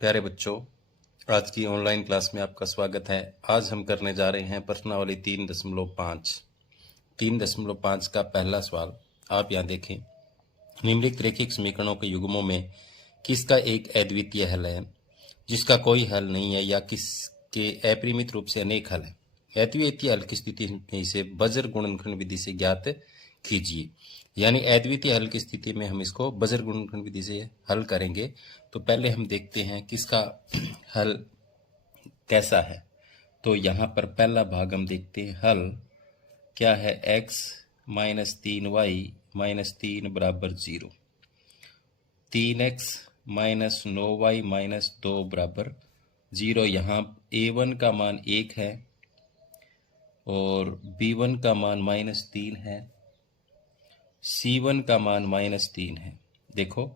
प्यारे बच्चों, आज की ऑनलाइन क्लास में आपका स्वागत है। आज हम करने जा रहे हैं प्रश्नावली 3.5। 3.5 का पहला सवाल आप यहाँ देखें। निम्नलिखित रैखिक समीकरणों के युग्मों में किसका एक अद्वितीय हल है, जिसका कोई हल नहीं है, या किसके अपरिमित रूप से अनेक हल है। अद्वितीय हल की स्थिति में इसे बजर गुणनखंड विधि से ज्ञात कीजिए। यानी अद्वितीय हल की स्थिति में हम इसको बजर गुणनखंड विधि से हल करेंगे। तो पहले हम देखते हैं किसका हल कैसा है। तो यहाँ पर पहला भाग हम देखते हैं। हल क्या है? x माइनस 3y माइनस 3 बराबर 0। 3x माइनस 9y माइनस 2 बराबर 0। यहाँ a1 का मान 1 है और b1 का मान माइनस 3 है, c1 का मान माइनस 3 है। देखो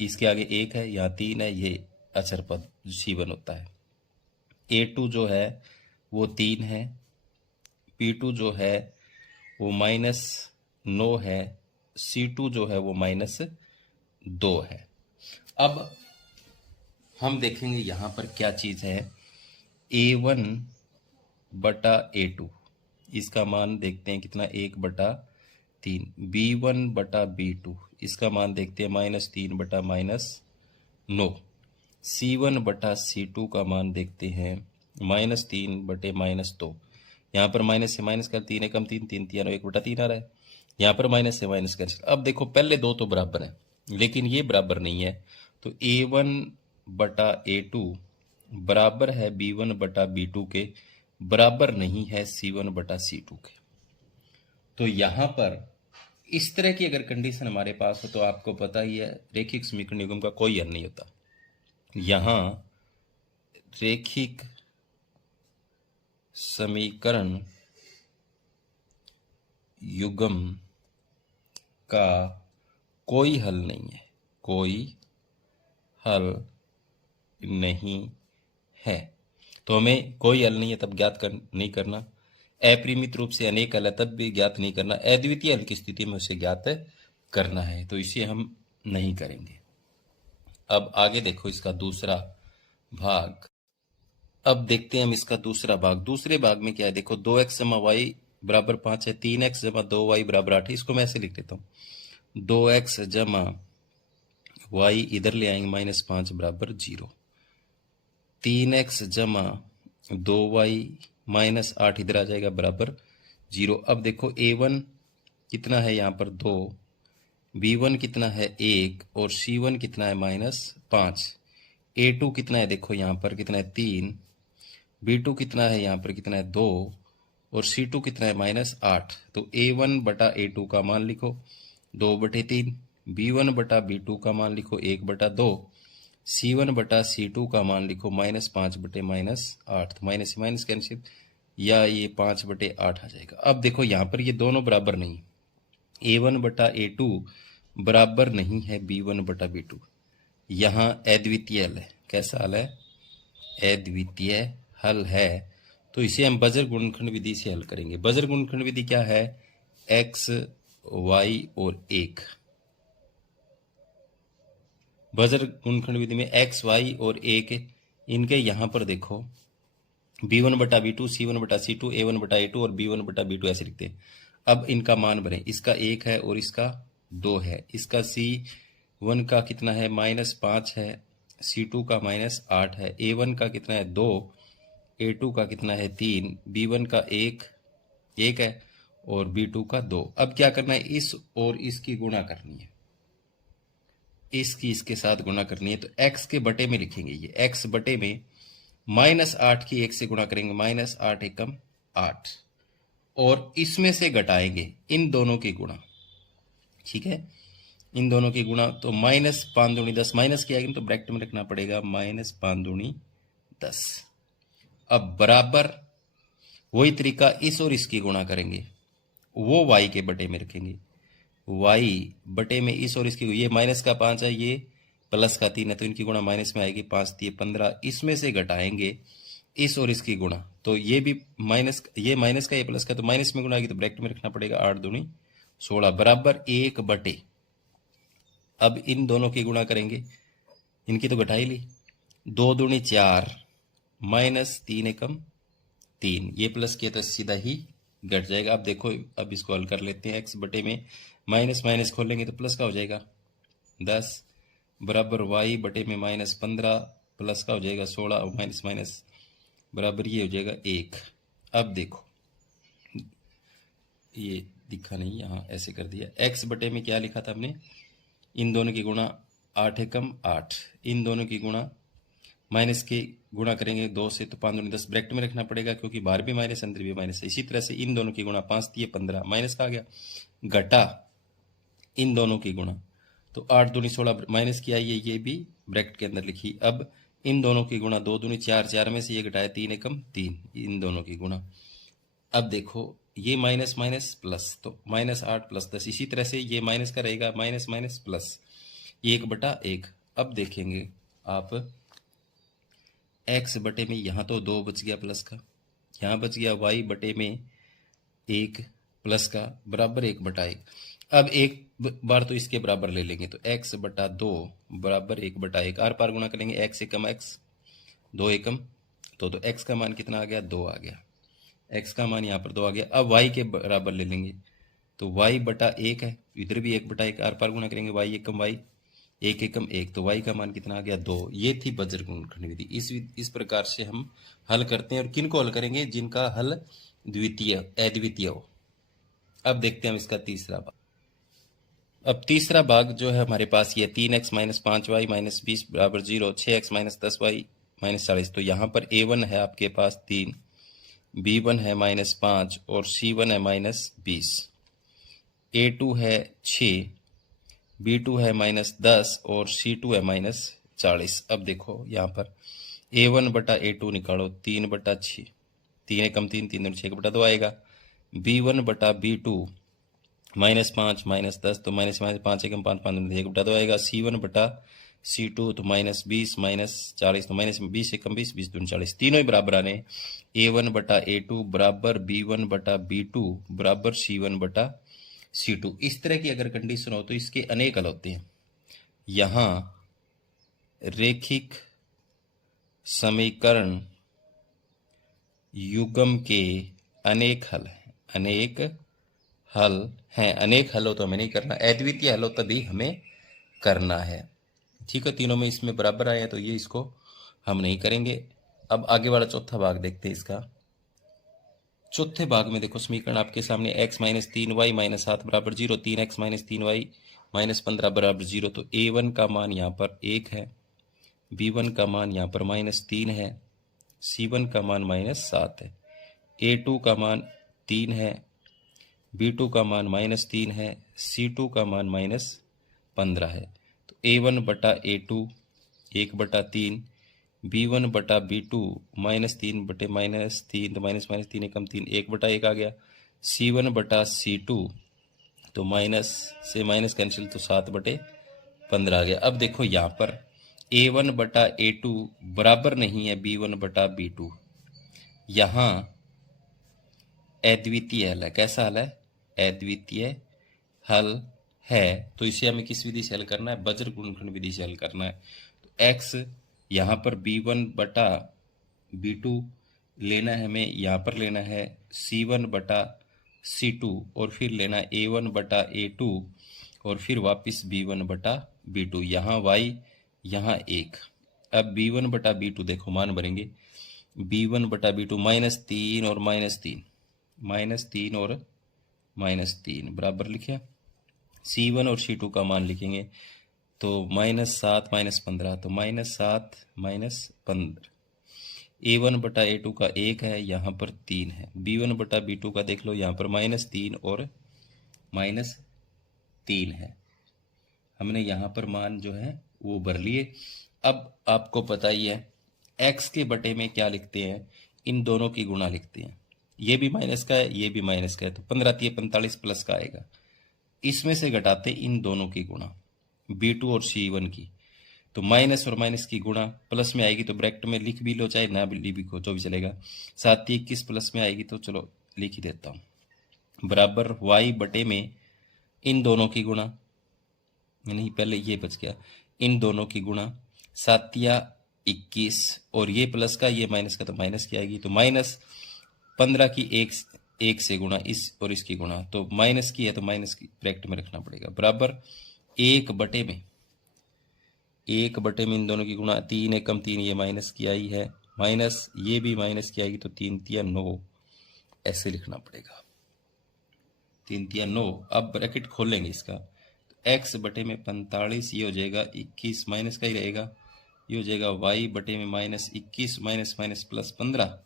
इसके आगे 1 है, यहाँ 3 है, ये अचर पद c1 होता है। a2 जो है वो 3 है, p2 जो है वो माइनस 9 है, c2 जो है वो माइनस 2 है। अब हम देखेंगे यहाँ पर क्या चीज़ है। a1 बटा a2, इसका मान देखते हैं कितना, 1/3। b1 बटा b2, इसका मान देखते हैं माइनस 3 बटा माइनस 9। c1 बटा c2 का मान देखते हैं माइनस 3 बटे माइनस 2। यहाँ पर माइनस से माइनस कर 3 एकम 3, 3 3 1/3 आ रहा है। यहाँ पर माइनस से माइनस कर। अब देखो पहले दो तो बराबर है, लेकिन ये बराबर नहीं है। तो a1 बटा a2 बराबर है b1 बटा b2 के, बराबर नहीं है c1 बटा c2 के। तो यहाँ पर इस तरह की अगर कंडीशन हमारे पास हो तो आपको पता ही है रैखिक समीकरण युग्म का कोई हल नहीं होता। यहाँ रैखिक समीकरण युग्म का कोई हल नहीं है, कोई हल नहीं है। तो हमें कोई हल नहीं है तब नहीं करना। अपरिमित रूप से अनेक हल है तब भी ज्ञात नहीं करना। अद्वितीय हल की स्थिति में उसे ज्ञात करना है, तो इसे हम नहीं करेंगे। अब आगे देखो इसका दूसरा भाग। अब देखते हैं हम इसका दूसरा भाग। दूसरे भाग में क्या है, देखो 2x जमा वाई बराबर 5 है, 3x जमा 2y बराबर 8 है। इसको मैं ऐसे लिख देता हूँ, 2x जमा वाई इधर ले आएंगे माइनस 5 बराबर 0। 3x जमा 2y माइनस 8 इधर आ जाएगा बराबर 0। अब देखो a1 कितना है यहाँ पर 2, b1 कितना है 1 और c1 कितना है माइनस 5। a2 कितना है, देखो यहाँ पर कितना है 3, b2 कितना है यहाँ पर कितना है 2 और c2 कितना है माइनस 8। तो a1 बटा a2 का मान लिखो 2/3, b1 बटा b2 का मान लिखो 1/2, c1 बटा c2 का मान लिखो माइनस 5 बटे माइनस 8। तो माइनस से माइनस कैंसिल, या ये 5/8 आ जाएगा। अब देखो यहाँ पर ये दोनों बराबर नहीं, a1 बटा a2 बराबर नहीं है b1 बटा b2। यहाँ अद्वितीय हल है। कैसा हल है? अद्वितीय हल है। तो इसे हम बजर गुणनखंड विधि से हल करेंगे। बजर गुणनखंड विधि क्या है? x, y और 1। बजर गुणनखंड विधि में x, y और 1 इनके यहाँ पर देखो b1 बटा b2, c1 बटा c2, a1 बटा a2 और b1 बटा b2 ऐसे लिखते हैं। अब इनका मान भरें। इसका 1 है और इसका 2 है। इसका c1 का कितना है माइनस 5 है, c2 का माइनस 8 है, a1 का कितना है 2, a2 का कितना है 3, b1 का 1 है और b2 का 2। अब क्या करना है, इस और इसकी गुणा करनी है, इसकी इसके साथ गुणा करनी है। तो x के बटे में लिखेंगे, ये x बटे में माइनस 8 की 1 से गुणा करेंगे, माइनस 8 एकम 8, और इसमें से घटाएंगे इन दोनों की गुणा। ठीक है, इन दोनों की गुणा। तो माइनस 5 दूनी 10, माइनस किया तो ब्रैकेट में रखना पड़ेगा माइनस 5 दूनी 10। अब बराबर वही तरीका इस और इसकी गुणा करेंगे, वो y के बटे में रखेंगे, y बटे में इस और इसकी, ये माइनस का 5 है, ये प्लस का 3 है, तो इनकी गुणा माइनस में आएगी, 5 3 15। इसमें से घटाएंगे इस और इसकी गुणा, तो ये भी माइनस, ये माइनस का ये प्लस का, तो माइनस में गुणा आएगी तो ब्रैकेट में रखना पड़ेगा 8 दूनी 16 बराबर 1 बटे। अब इन दोनों की गुणा करेंगे, इनकी तो घटाई ली, 2 दूनी 4 माइनस 3 एकम 3, ये प्लस किया तो सीधा ही घट जाएगा। अब देखो, अब इसको हल कर लेते हैं। x बटे में माइनस माइनस खोलेंगे तो प्लस का हो जाएगा 10 बराबर y बटे में माइनस 15 प्लस का हो जाएगा 16 और माइनस माइनस बराबर ये हो जाएगा 1। अब देखो, ये दिखा नहीं, यहाँ ऐसे कर दिया। x बटे में क्या लिखा था हमने, इन दोनों की गुणा 8 एकम 8, इन दोनों की गुणा माइनस के गुणा करेंगे 2 से तो 5 दूनी 10 ब्रैकेट में रखना पड़ेगा क्योंकि बाहर भी माइनस अंदर भी माइनस है। इसी तरह से इन दोनों की गुणा 5 दिए 15 माइनस का आ गया, घटा इन दोनों की गुणा तो 8 दूनी 16 माइनस की आई है, ये भी ब्रैकेट के अंदर लिखी। अब इन दोनों की गुणा 2 दूनी 4, 4 में से ये घटाया 3 एकम 3, इन दोनों की गुणा। अब देखो ये माइनस माइनस प्लस तो माइनस 8 प्लस 10, इसी तरह से ये माइनस का रहेगा माइनस माइनस प्लस 1/1। अब देखेंगे आप x बटे में यहाँ तो 2 बच गया प्लस का, यहाँ बच गया y बटे में 1 प्लस का बराबर 1/1। अब एक बार तो इसके बराबर ले लेंगे तो x बटा 2 बराबर 1/1, आर पार गुणा करेंगे x एकम x 2 एकम तो x का मान कितना आ गया, 2 आ गया। x का मान यहाँ पर 2 आ गया। अब y के बराबर ले लेंगे तो y बटा 1 है, इधर भी 1/1, आर पार गुणा करेंगे y एकम y 1 एकम 1 तो y का मान कितना आ गया, 2। ये थी बज्र गुणनखंड विधि। इस प्रकार से हम हल करते हैं। और किन को हल करेंगे, जिनका हल अद्वितीय हो। अब देखते हैं हम इसका तीसरा भाग। अब तीसरा भाग जो है हमारे पास ये 3x माइनस 5y माइनस 20 बराबर 0, 6x माइनस 10y माइनस 40। तो यहाँ पर a1 है आपके पास 3, b1 है माइनस 5 और c1 है माइनस 20, a2 है 6, b2 है माइनस 10 और c2 है माइनस 40। अब देखो यहाँ पर a1 बटा a2 निकालो, 3/6, 3 एकम 3, 3 दूनी 6/2 आएगा। b1 बटा b2 माइनस 5 माइनस 10 तो माइनस माइनस 5 एकम 5, 5 दूनी 1/2 आएगा। c1 बटा c2 तो माइनस 20 माइनस 40 तो माइनस 20 एकम 20, 20 दूनी 40, तीनों ही बराबर आने। a1 बटा a2 बराबर b1 बटा b2 बराबर c1 बटा c2। इस तरह की अगर कंडीशन हो तो इसके अनेक हल होते हैं। यहाँ रेखिक समीकरण युग्म के अनेक हल हैं, अनेक हल हैं। अनेक हल हो तो हमें नहीं करना, अद्वितीय हल हो तभी हमें करना है। ठीक है, तीनों में इसमें बराबर आए हैं तो ये इसको हम नहीं करेंगे। अब आगे वाला चौथा भाग देखते हैं। इसका चौथे भाग में देखो समीकरण आपके सामने x माइनस 3y माइनस 7 बराबर 0, 3x माइनस 3y माइनस 15 बराबर 0। तो a1 का मान यहाँ पर 1 है, b1 का मान यहाँ पर माइनस 3 है, c1 का मान माइनस 7 है, a2 का मान 3 है, b2 का मान माइनस 3 है, c2 का मान माइनस 15 है। तो a1 बटा a2 1/3, b1 बटा b2 माइनस 3 बटे माइनस 3 तो माइनस माइनस 3 एकम 3, 1/1 आ गया। c1 बटा c2 तो माइनस से माइनस कैंसिल तो 7/15 आ गया। अब देखो यहाँ पर a1 बटा a2 बराबर नहीं है b1 बटा b2। यहाँ अद्वितीय हल है। कैसा हल है, अद्वितीय हल है। तो इसे हमें किस विधि से हल करना है, बज्र गुणनखंड विधि से हल करना है। तो x यहाँ पर b1 बटा b2 लेना है हमें, यहाँ पर लेना है c1 बटा c2 और फिर लेना a1 बटा a2 और फिर वापस b1 बटा b2। यहाँ y यहाँ 1। अब b1 बटा b2 देखो मान बनेंगे b1 बटा b2 -3 और -3, -3 और -3 बराबर लिखे। c1 और c2 का मान लिखेंगे तो -7 -15 तो -7 -15। a1 बटा a2 का 1 है, यहाँ पर 3 है। b1 बटा b2 का देख लो, यहाँ पर -3 और -3 है। हमने यहाँ पर मान जो है वो भर लिए। अब आपको पता ही है x के बटे में क्या लिखते हैं, इन दोनों की गुणा लिखते हैं। ये भी माइनस का है, ये भी माइनस का है, तो 15×3 = 45 प्लस का आएगा। इसमें से घटाते इन दोनों की गुणा b2 और c1 की, तो माइनस और माइनस की गुणा प्लस में आएगी तो ब्रैकेट में लिख भी लो, चाहे ना भी लिखो जो भी चलेगा। 7×3 = 21 प्लस में आएगी तो चलो लिख ही देता हूँ, बराबर y बटे में इन दोनों की गुणा, नहीं पहले ये बच गया, इन दोनों की गुणा 7×3 21 और ये प्लस का ये माइनस का तो माइनस की आएगी, तो माइनस 15 की एक से गुणा इस और इसकी गुणा, तो माइनस की है तो माइनस की ब्रैकेट में रखना पड़ेगा, बराबर 1/में इन दोनों की गुणा, 3 एकम 3 ये माइनस की आई है, माइनस ये भी माइनस की आएगी, तो 3 तिया 9 ऐसे लिखना पड़ेगा, 3 तिया 9। अब ब्रैकेट खोलेंगे इसका, तो x/45 ये हो जाएगा 21 माइनस का ही रहेगा, ये हो जाएगा y/में -21 माइनस माइनस प्लस 15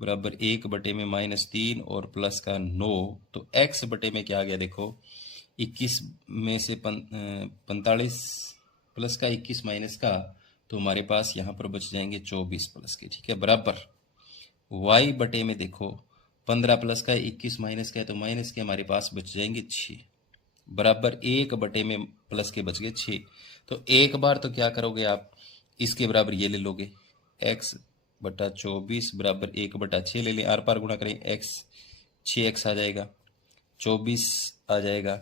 बराबर 1/में -3 और प्लस का 9, तो x/में क्या आ गया देखो, 21 में से 45 प्लस का 21 माइनस का, तो हमारे पास यहाँ पर बच जाएंगे 24 प्लस के, ठीक है, बराबर y/में देखो 15 प्लस का 21 माइनस का है, तो माइनस के हमारे पास बच जाएंगे 6 बराबर 1/में प्लस के बच गए 6। तो एक बार तो क्या करोगे आप, इसके बराबर ये ले लोगे, x/24 बराबर 1/6 ले लें, आर पार गुणा करें, x 6x आ जाएगा, 24 आ जाएगा,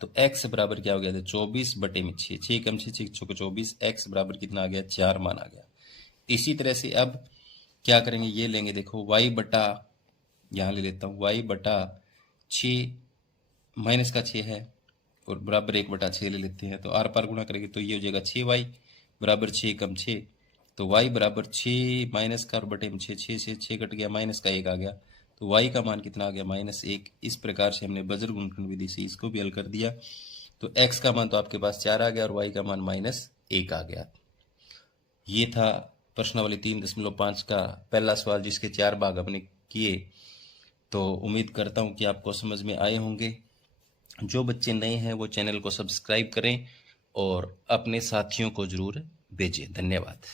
तो x बराबर क्या हो गया था 24/6, 6 कम 6 6 24, x बराबर कितना आ गया 4 मान आ गया। इसी तरह से अब क्या करेंगे, ये लेंगे देखो y बटा, यहाँ ले लेता हूँ y/6 माइनस का 6 है और बराबर 1/6 ले लेते हैं, तो आर पार गुणा करेंगे तो ये हो जाएगा 6y बराबर 6 कम 6, तो y बराबर 6 माइनस का और बटे में 6, 6 से 6 कट गया, माइनस का 1 आ गया, तो y का मान कितना आ गया -1। इस प्रकार से हमने बज्र गुणनखंड विधि से इसको भी हल कर दिया, तो x का मान तो आपके पास 4 आ गया और y का मान -1 आ गया। ये था प्रश्नावली 3.5 का पहला सवाल, जिसके 4 भाग हमने किए। तो उम्मीद करता हूँ कि आपको समझ में आए होंगे। जो बच्चे नए हैं वो चैनल को सब्सक्राइब करें और अपने साथियों को जरूर भेजें। धन्यवाद।